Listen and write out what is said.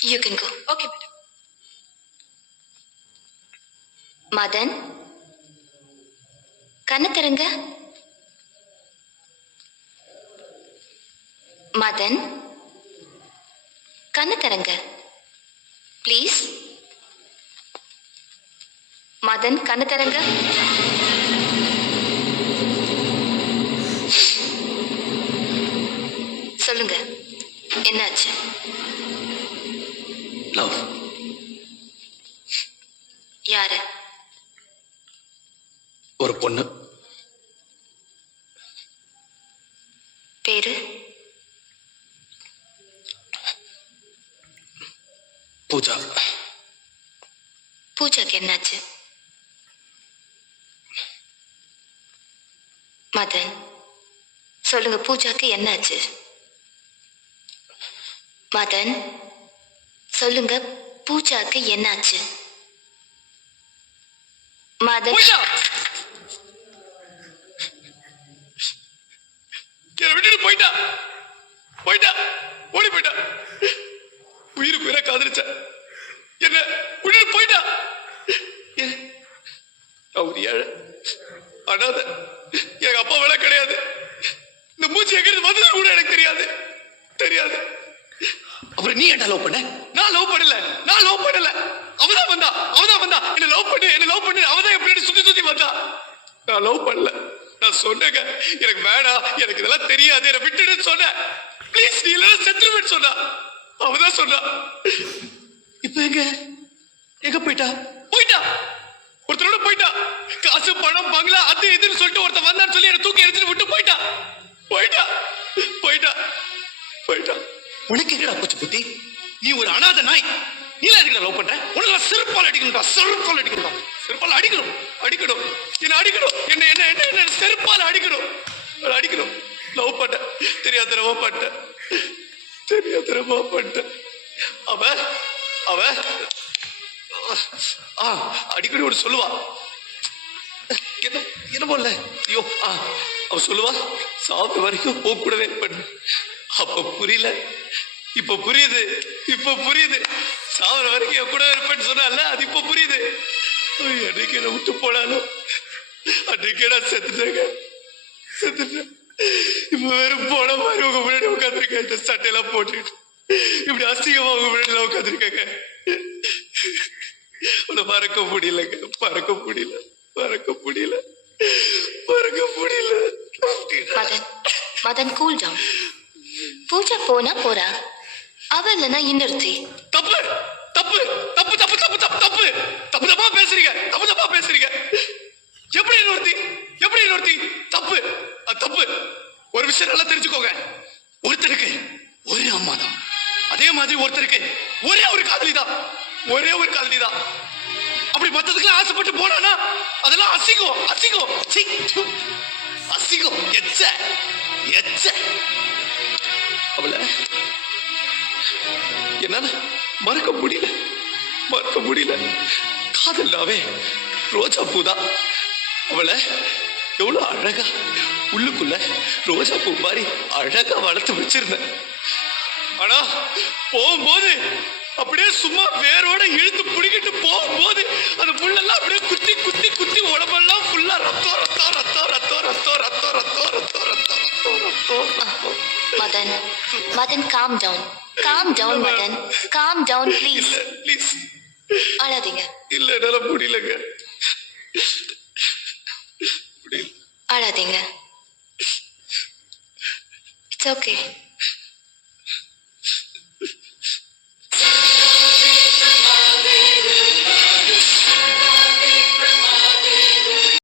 You can go. Okay, madam. Madan, கண்ணு திறங்க. மதன், கண்ணு திறங்க. ப்ளீஸ். மதன், கண்ணு திறங்க. சொல்லுங்க, என்னாச்சு? லவ். யாரு? ஒரு பொண்ணு. பேரு? பூஜா. பூஜாக்கு என்னாச்சு? மதன், சொல்லுங்க, பூஜாக்கு என்னாச்சு? மதன், சொல்லுங்க, பூஜாக்கு என்னாச்சு? மதன், என்னை விட்டுட்டு போயிட்டா. ஓடி போயிட்டா. உயிருக்கு உயிரை காதலிச்ச என்ன விட்டுட்டு போயிட்டா. அவர் ஏழை, அனாதை. எங்க அப்பா வேலை கிடையாது. இந்த மூச்சு எங்கிருந்து வந்தது கூட எனக்கு தெரியாது. அப்புறம் நீ என்ன லவ் பண்ண? நான் லவ் பண்ணல. அவதான் வந்தா என்ன லவ் பண்ணு அவதான் எப்படி சுத்தி வந்தா. நான் லவ் பண்ணல. நான் சொன்னேங்க, எனக்கு வேணாம், எனக்கு இதெல்லாம் தெரியாது, என்னை விட்டுடுன்னு சொன்னேன். ப்ளீஸ், நீ இல்லைன்னா செத்துருவேன்னு சொன்னா. அவதான் சொன்னா. இப்ப எங்க போயிட்டா? ஒருத்தரோட போயிட்டா. காசு பணம் பங்களா அது இதுன்னு சொல்லிட்டு ஒருத்தன் வந்தான்னு சொல்லி என்ன தூக்கி எடுத்துட்டு விட்டு போயிட்டா. உனக்கு என்னடா போச்சு புத்தி? நீ ஒரு அனாதை நாய். நீ எதுக்கு லவ் பண்ற? உனக்கு செருப்பால் அடிக்கணும். என்ன செருப்பால் அடிக்கணும். லவ் பண்ண தெரியாதரமா பண்ணிட்டேன். அவ அடிக்கடி ஒரு சொல்லுவா. என்ன போல? ஐயோ, அவ சொல்லுவா, சாப்பிட்ட வரைக்கும் போக கூடவே பண்ணு. அப்ப புரியல, இப்ப புரியுது. சாவர வரைக்கும் என் கூட இருப்பேன்னு சொன்னால அது இப்ப புரியுது. அன்னைக்கு என்ன விட்டு போனாலும் அன்னைக்கு நான் செத்துட்டேன். இப்ப வெறும் போன மாதிரி உங்க முன்னாடி உட்காந்துருக்கேன். இந்த சட்டையெல்லாம் போட்டுக்கிட்டு இப்படி அசிங்கமா உங்க முன்னாடி உட்காந்துருக்கேங்க. உன்னை மறக்க முடியல. Madan, cool down. பூஜா போனா போறா, அவ இல்லைன்னா இன்னொருத்தி. தப்பா பேசுறீங்க. எப்படி இன்னொருத்தி? தப்பு. ஒரு விஷயம் நல்லா தெரிஞ்சுக்கோங்க. ஒருத்தருக்கு ஒரே அம்மா தான். அதே மாதிரி ஒருத்தருக்கு ஒரே ஒரு காதலி தான். அப்படி மத்ததுக்கெல்லாம் ஆசைப்பட்டு போனானா அதெல்லாம் அசிங்கம். எச்ச அவள என்னால மறக்க முடியல. காதல்னாவே ரோஜா பூதான். அவளை எவ்வளவு அழகா உள்ளுக்குள்ள ரோஜா பூ மாதிரி அழகா வளர்த்து வச்சிருந்தேன். ஆனா போகும்போது அப்படியே சும்மா வேரோட இழுத்து புடிக்கிட்டு போகும்போது அந்த புல்லெல்லாம் அப்படியே குத்தி உடம்பெல்லாம் ஃபுல்லா ரத்தம். Madan, calm down, Madan, calm down, please. அழாதீங்க. இல்ல, என்னால முடியலங்க. அழாதீங்க. It's okay.